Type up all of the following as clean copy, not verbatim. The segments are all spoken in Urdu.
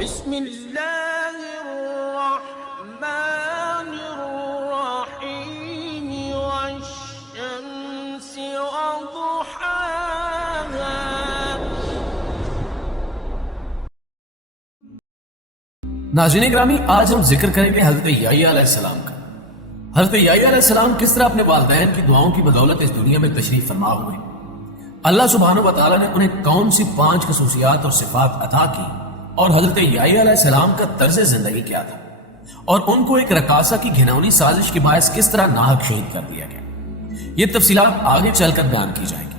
بسم اللہ الرحمن الرحیم والشمس وضحاها۔ ناظرین گرامی، آج ہم ذکر کریں گے حضرت یحییٰ علیہ السلام کا۔ حضرت یحییٰ علیہ السلام کس طرح اپنے والدین کی دعاؤں کی بدولت اس دنیا میں تشریف فرما ہوئے۔ اللہ سبحانہ و تعالیٰ نے انہیں کون سی 5 خصوصیات اور صفات عطا کی، اور حضرت یحییٰ علیہ السلام کا طرز زندگی کیا تھا، اور ان کو ایک رقاصہ کی گھناؤنی سازش کے باعث کس طرح ناحق شہید کر دیا گیا۔ یہ تفصیلات آگے چل کر بیان کی جائیں گی،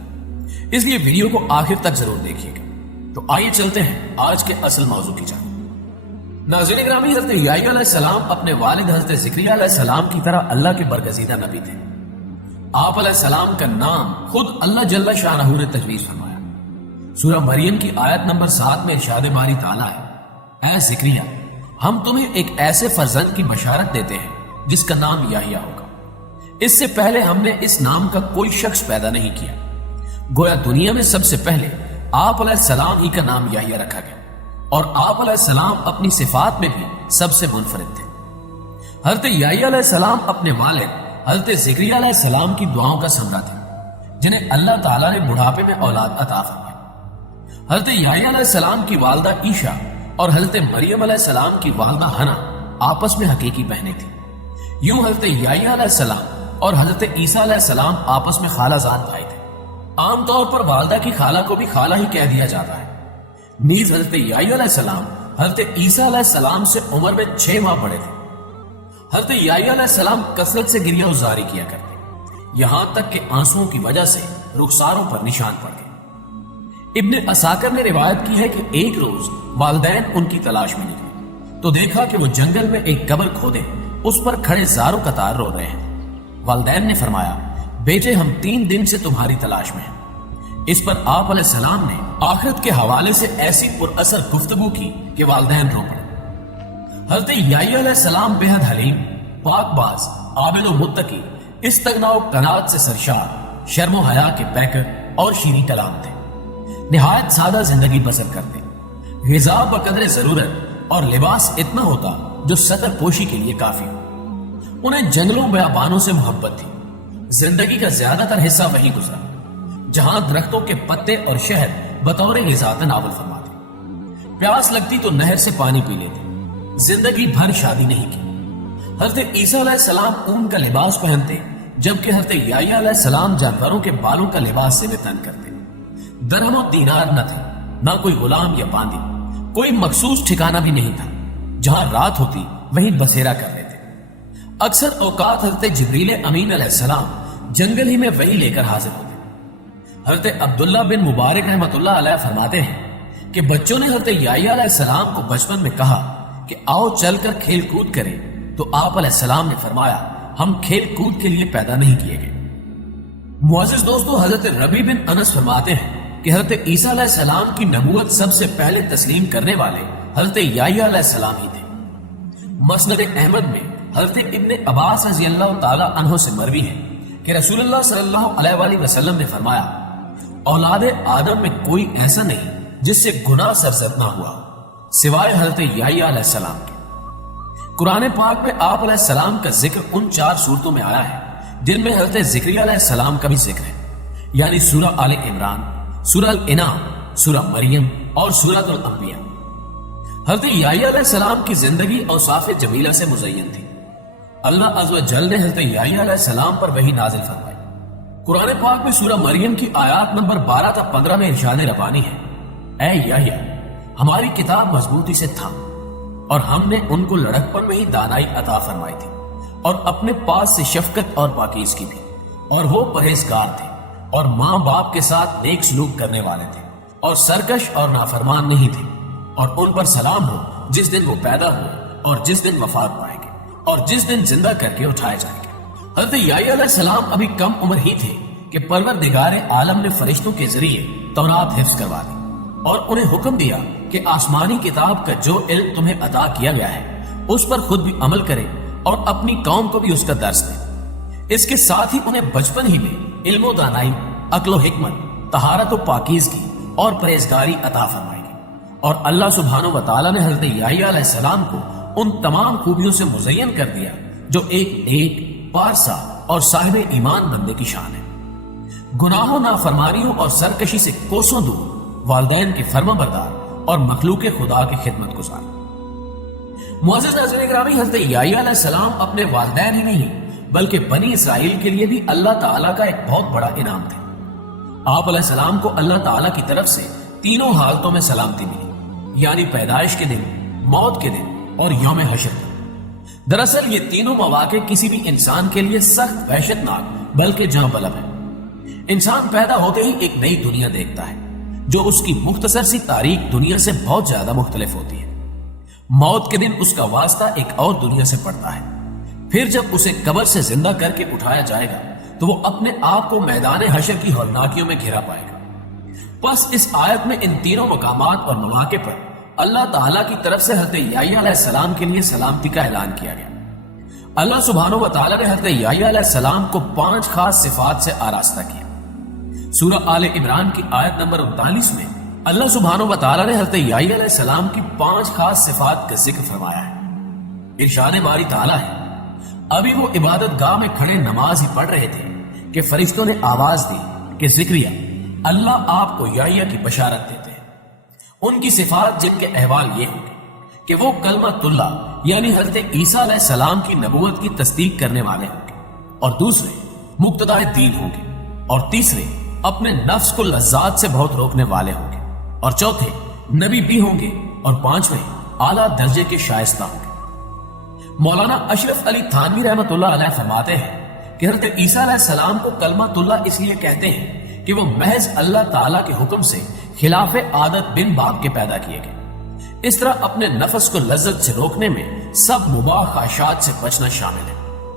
اس لیے ویڈیو کو آخر تک ضرور دیکھیے گا۔ تو آئیے چلتے ہیں آج کے اصل موضوع کی جانب۔ ناظرین گرامی، حضرت یحییٰ علیہ السلام اپنے والد حضرت زکریا علیہ السلام کی طرح اللہ کے برگزیدہ نبی تھے۔ آپ علیہ السلام کا نام خود اللہ جل شانہ نے تجویز فرمایا۔ سورہ مریم کی آیت نمبر 7 میں ارشاد باری تعالیٰ ہے، اے زکریا، ہم تمہیں ایک ایسے فرزند کی بشارت دیتے ہیں جس کا نام یحییٰ ہوگا۔ اس سے پہلے ہم نے اس نام کا کوئی شخص پیدا نہیں کیا، گویا دنیا میں سب سے پہلے آپ علیہ السلام ہی کا نام یحییٰ رکھا گیا، اور آپ علیہ السلام اپنی صفات میں بھی سب سے منفرد تھے۔ حضرت یحییٰ علیہ السلام اپنے والد حضرت زکریا علیہ السلام کی دعاؤں کا ثمرہ تھے، جنہیں اللہ تعالیٰ نے بڑھاپے میں اولاد عطا فرمائی۔ حضرت یحییٰ علیہ السلام کی والدہ عیشا اور حضرت مریم علیہ السلام کی والدہ حنا آپس میں حقیقی بہنیں تھیں۔ یوں حضرت یحییٰ علیہ السلام اور حضرت عیسیٰ علیہ السلام آپس میں خالہ زاد بھائی تھے۔ عام طور پر والدہ کی خالہ کو بھی خالہ ہی کہہ دیا جاتا ہے، نیز حضرت یحییٰ علیہ السلام حضرت عیسیٰ علیہ السلام سے عمر میں 6 ماہ بڑے تھے۔ حضرت یحییٰ علیہ السلام کثرت سے گریہ وزاری کیا کرتے، یہاں تک کہ آنسوؤں کی وجہ سے رخساروں پر نشان پڑ گئے۔ ابن عساکر نے روایت کی ہے کہ ایک روز والدین ان کی تلاش میں نکلے تو دیکھا کہ وہ جنگل میں ایک قبر کھودے اس پر کھڑے زاروں قطار رو رہے ہیں۔ والدین نے فرمایا، بیٹے ہم 3 دن سے تمہاری تلاش میں ہیں۔ اس پر آپ علیہ السلام نے آخرت کے حوالے سے ایسی پر اثر گفتگو کی کہ والدین رو پڑے۔ حضرت یحییٰ علیہ السلام بے حد حلیم، پاک باز، عابد و متقی، استغنا و قناعت سے سرشار، شرم و حیا کے پیکر اور شیریں کلام تھے۔ نہایت سادہ زندگی بسر کرتے، غذا بقدر ضرورت اور لباس اتنا ہوتا جو سطر پوشی کے لیے کافی ہو۔ انہیں جنگلوں بیابانوں سے محبت تھی، زندگی کا زیادہ تر حصہ وہیں گزرا جہاں درختوں کے پتے اور شہد بطور غذا تناول فرماتے۔ پیاس لگتی تو نہر سے پانی پی لیتے، زندگی بھر شادی نہیں کی۔ حضرت عیسیٰ علیہ السلام اون کا لباس پہنتے، جبکہ حضرت یحییٰ علیہ السلام جانوروں کے بالوں کا لباس سے وطن کرتے۔ درہم و دینار نہ تھے، نہ کوئی غلام یا باندی، کوئی مخصوص ٹھکانہ بھی نہیں تھا، جہاں رات ہوتی وہیں بسیرا کر لیتے۔ اکثر اوقات حضرت جبریل امین علیہ السلام جنگل ہی میں وہی لے کر حاضر ہوتے۔ حضرت عبداللہ بن مبارک رحمۃ اللہ علیہ فرماتے ہیں کہ بچوں نے حضرت یحییٰ علیہ السلام کو بچپن میں کہا کہ آؤ چل کر کھیل کود کریں، تو آپ علیہ السلام نے فرمایا، ہم کھیل کود کے لیے پیدا نہیں کیے گئے۔ معزز دوستو، حضرت ربیع بن انس فرماتے ہیں کہ حضرت عیسیٰ علیہ السلام کی نبوت سب سے پہلے تسلیم کرنے والے حضرت یحییٰ علیہ السلام ہی تھے۔ مسند احمد میں حضرت ابن عباس رضی اللہ تعالی عنہ سے مروی ہے کہ رسول اللہ صلی اللہ علیہ وآلہ وسلم نے فرمایا، اولاد آدم میں کوئی ایسا نہیں جس سے گناہ سرزد نہ ہوا سوائے حضرت یحییٰ علیہ السلام کے۔ قرآن پاک میں آپ علیہ السلام کا ذکر ان 4 صورتوں میں آیا ہے جن میں حضرت زکریا علیہ السلام کا بھی ذکر ہے، یعنی سورہ آل عمران، سورہ الانعام، سورہ مریم اور سورۃ الانبیاء۔ حضرت یحییٰ علیہ السلام کی زندگی اوصاف جمیلہ سے مزین تھی۔ اللہ عز و جل نے حضرت یحییٰ علیہ السلام پر وحی نازل فرمائی۔ قرآن پاک میں سورہ مریم کی آیات نمبر 12 تا 15 میں ارشاد ربانی ہے، اے یحییٰ، ہماری کتاب مضبوطی سے تھام، اور ہم نے ان کو لڑکپن میں ہی دانائی عطا فرمائی تھی، اور اپنے پاس سے شفقت اور پاکیزگی بھی، اور وہ پرہیزگار تھے اور ماں باپ کے ساتھ نیک سلوک کرنے والے تھے، اور سرکش اور نافرمان نہیں تھے، اور ان پر سلام ہو جس دن وہ پیدا ہوئے اور جس دن وفات پائیں گے اور جس دن زندہ کر کے اٹھائے جائیں گے۔ حضرت یحییٰ علیہ السلام ابھی کم عمر ہی تھے کہ پروردگار عالم نے فرشتوں کے ذریعے تورات حفظ کروا دی اور انہیں حکم دیا کہ آسمانی کتاب کا جو علم تمہیں عطا کیا گیا ہے اس پر خود بھی عمل کرے اور اپنی قوم کو بھی اس کا درس دے۔ اس کے ساتھ ہی انہیں بچپن ہی میں علم و دانائی، عقل و حکمت، طہارت و پاکیزگی اور پرہیزگاری عطا فرمائے گی، اور اللہ سبحانہ و تعالیٰ نے حضرت یحییٰ علیہ السلام کو ان تمام خوبیوں سے مزین کر دیا جو ایک نیک، پارسا اور صاحب ایمان بندے کی شان ہے۔ گناہوں، نافرمانیوں اور سرکشی سے کوسوں دور، والدین کے فرما بردار اور مخلوق خدا کی خدمت گزار۔ معزز ناظرین گرامی، حضرت یحییٰ علیہ السلام اپنے والدین ہی نہیں بلکہ بنی اسرائیل کے لیے بھی اللہ تعالیٰ کا ایک بہت بڑا انعام تھے۔ آپ علیہ السلام کو اللہ تعالیٰ کی طرف سے تینوں حالتوں میں سلامتی ملی، یعنی پیدائش کے دن، موت کے دن اور یوم حشر تک۔ دراصل یہ تینوں مواقع کسی بھی انسان کے لیے سخت وحشت ناک بلکہ جاں بلب ہے۔ انسان پیدا ہوتے ہی ایک نئی دنیا دیکھتا ہے جو اس کی مختصر سی تاریخ دنیا سے بہت زیادہ مختلف ہوتی ہے۔ موت کے دن اس کا واسطہ ایک اور دنیا سے پڑتا ہے۔ پھر جب اسے قبر سے زندہ کر کے اٹھایا جائے گا تو وہ اپنے آپ کو میدان حشر کی ہولناکیوں میں گھرا پائے گا۔ بس اس آیت میں ان تینوں مقامات اور مواقع پر اللہ تعالیٰ کی طرف سے حضرت یحییٰ علیہ السلام کے لیے سلامتی کا اعلان کیا گیا۔ اللہ سبحانہ و تعالیٰ نے حضرت یحییٰ علیہ السلام کو 5 خاص صفات سے آراستہ کیا۔ سورہ آل عمران کی آیت نمبر 39 میں اللہ سبحانہ و تعالیٰ نے حضرت یحییٰ علیہ السلام کی 5 خاص صفات کا ذکر فرمایا ہے۔ ارشاد باری تعالیٰ ہے، ابھی وہ عبادت گاہ میں کھڑے نماز ہی پڑھ رہے تھے کہ فرشتوں نے آواز دی کہ زکریا، اللہ آپ کو یحییٰ کی بشارت دیتے ہیں۔ ان کی صفات جن کے احوال یہ ہوں گے کہ وہ کلمۃ اللہ یعنی حضرت عیسیٰ علیہ السلام کی نبوت کی تصدیق کرنے والے ہوں گے، اور دوسرے مقتدائے دین ہوں گے، اور تیسرے اپنے نفس کو لذات سے بہت روکنے والے ہوں گے، اور چوتھے نبی بھی ہوں گے، اور 5ویں اعلیٰ درجے کے شائستہ ہوں گے۔ مولانا اشرف علی تھانوی رحمۃ اللہ علیہ فرماتے ہیں کہ حضرت عیسیٰ علیہ السلام کو کلمۃ اللہ اس لیے کہتے ہیں کہ وہ محض اللہ تعالیٰ کے حکم سے خلاف عادت بن باپ کے پیدا کیے گئے۔ اس طرح اپنے نفس کو لذت سے روکنے میں سب مباح خواہشات سے بچنا شامل ہے،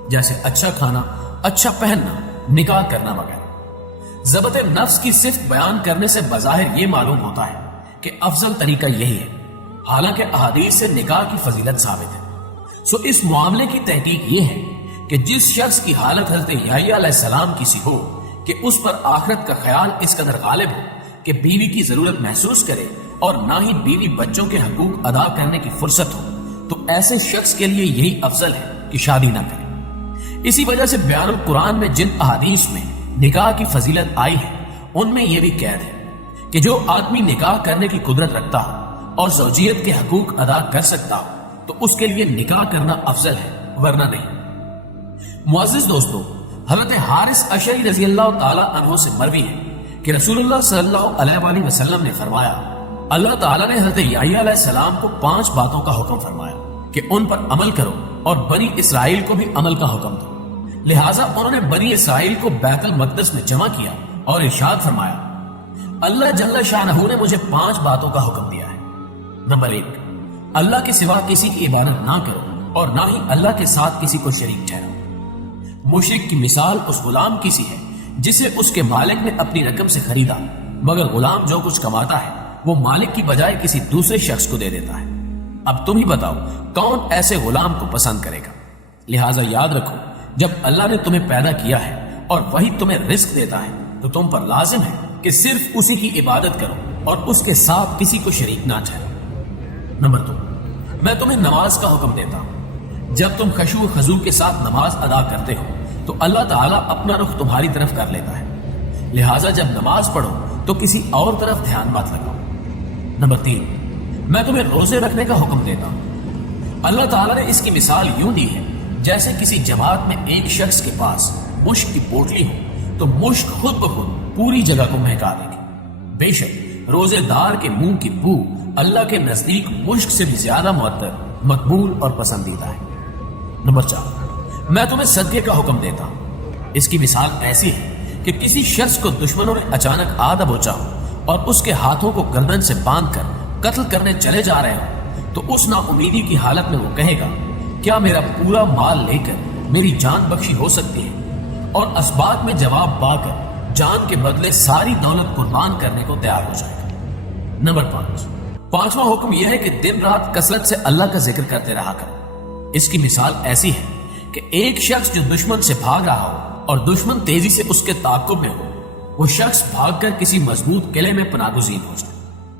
جیسے اچھا کھانا، اچھا پہننا، نکاح کرنا وغیرہ۔ ضبط نفس کی صفت بیان کرنے سے بظاہر یہ معلوم ہوتا ہے کہ افضل طریقہ یہی ہے، حالانکہ احادیث سے نکاح کی فضیلت ثابت ہے۔ سو اس معاملے کی تحقیق یہ ہے کہ جس شخص کی حالت حضرت یحییٰ علیہ السلام کی سی ہو کہ اس پر آخرت کا خیال اس قدر غالب ہو کہ بیوی کی ضرورت محسوس کرے اور نہ ہی بیوی بچوں کے حقوق ادا کرنے کی فرصت ہو، تو ایسے شخص کے لیے یہی افضل ہے کہ شادی نہ کرے۔ اسی وجہ سے بیان القرآن میں جن احادیث میں نکاح کی فضیلت آئی ہے ان میں یہ بھی قید ہے کہ جو آدمی نکاح کرنے کی قدرت رکھتا ہو اور زوجیت کے حقوق ادا کر سکتا ہو تو اس کے لیے نکاح کرنا افضل ہے، ورنہ نہیں۔ معزز دوستو، حضرت حارث اشعری رضی اللہ تعالی عنہ سے مروی ہے کہ رسول اللہ صلی اللہ علیہ وآلہ وسلم نے فرمایا، اللہ تعالیٰ نے حضرت یحییٰ علیہ السلام کو 5 باتوں کا حکم فرمایا کہ ان پر عمل کرو اور بنی اسرائیل کو بھی عمل کا حکم دو۔ لہٰذا انہوں نے بنی اسرائیل کو بیت المقدس میں جمع کیا اور ارشاد فرمایا، اللہ جل شانہ نے مجھے 5 باتوں کا حکم دیا ہے۔ نمبر 1، اللہ کے سوا کسی کی عبادت نہ کرو اور نہ ہی اللہ کے ساتھ کسی کو شریک ٹھہراؤ۔ مشرک کی مثال اس غلام کی سی ہے جسے اس کے مالک نے اپنی رقم سے خریدا، مگر غلام جو کچھ کماتا ہے وہ مالک کی بجائے کسی دوسرے شخص کو دے دیتا ہے۔ اب تم ہی بتاؤ کون ایسے غلام کو پسند کرے گا؟ لہٰذا یاد رکھو، جب اللہ نے تمہیں پیدا کیا ہے اور وہی تمہیں رزق دیتا ہے تو تم پر لازم ہے کہ صرف اسی کی عبادت کرو اور اس کے ساتھ کسی کو شریک نہ ٹھہراؤ۔ نمبر 2، میں تمہیں نماز کا حکم دیتا ہوں۔ جب تم خشوع و خضوع کے ساتھ نماز ادا کرتے ہو تو اللہ تعالیٰ اپنا رخ تمہاری طرف کر لیتا ہے، لہٰذا جب نماز پڑھو تو کسی اور طرف دھیان مت لگاؤ۔ نمبر 3، میں تمہیں روزے رکھنے کا حکم دیتا ہوں۔ اللہ تعالیٰ نے اس کی مثال یوں دی ہے جیسے کسی جماعت میں ایک شخص کے پاس مشک کی پوٹلی ہو تو مشک خود بخود پوری جگہ کو مہکا دے گی۔ بے شک روزے دار کے منہ کی بو اللہ کے نزدیک مشک سے بھی زیادہ معطر، مقبول اور پسندیدہ ہے۔ نمبر 4، میں تمہیں صدقے کا حکم دیتا ہوں۔ اس کی مثال ایسی ہے کہ کسی شخص کو دشمنوں نے اچانک آ دبوچا ہو اور اس کے ہاتھوں کو گردن سے باندھ کر قتل کرنے چلے جا رہے ہو تو اس نا امیدی کی حالت میں وہ کہے گا، کیا میرا پورا مال لے کر میری جان بخشی ہو سکتی ہے؟ اور اسباق میں جواب پا کر جان کے بدلے ساری دولت قربان کرنے کو تیار ہو جائے گا۔ نمبر 5، 5واں حکم یہ ہے کہ دن رات کثرت سے اللہ کا ذکر کرتے رہا کرو۔ اس کی مثال ایسی ہے کہ ایک شخص جو دشمن سے بھاگ رہا ہو اور دشمن تیزی سے اس کے تعاقب میں ہو، وہ شخص بھاگ کر کسی مضبوط قلعے میں پناہ گزین ہو جائے۔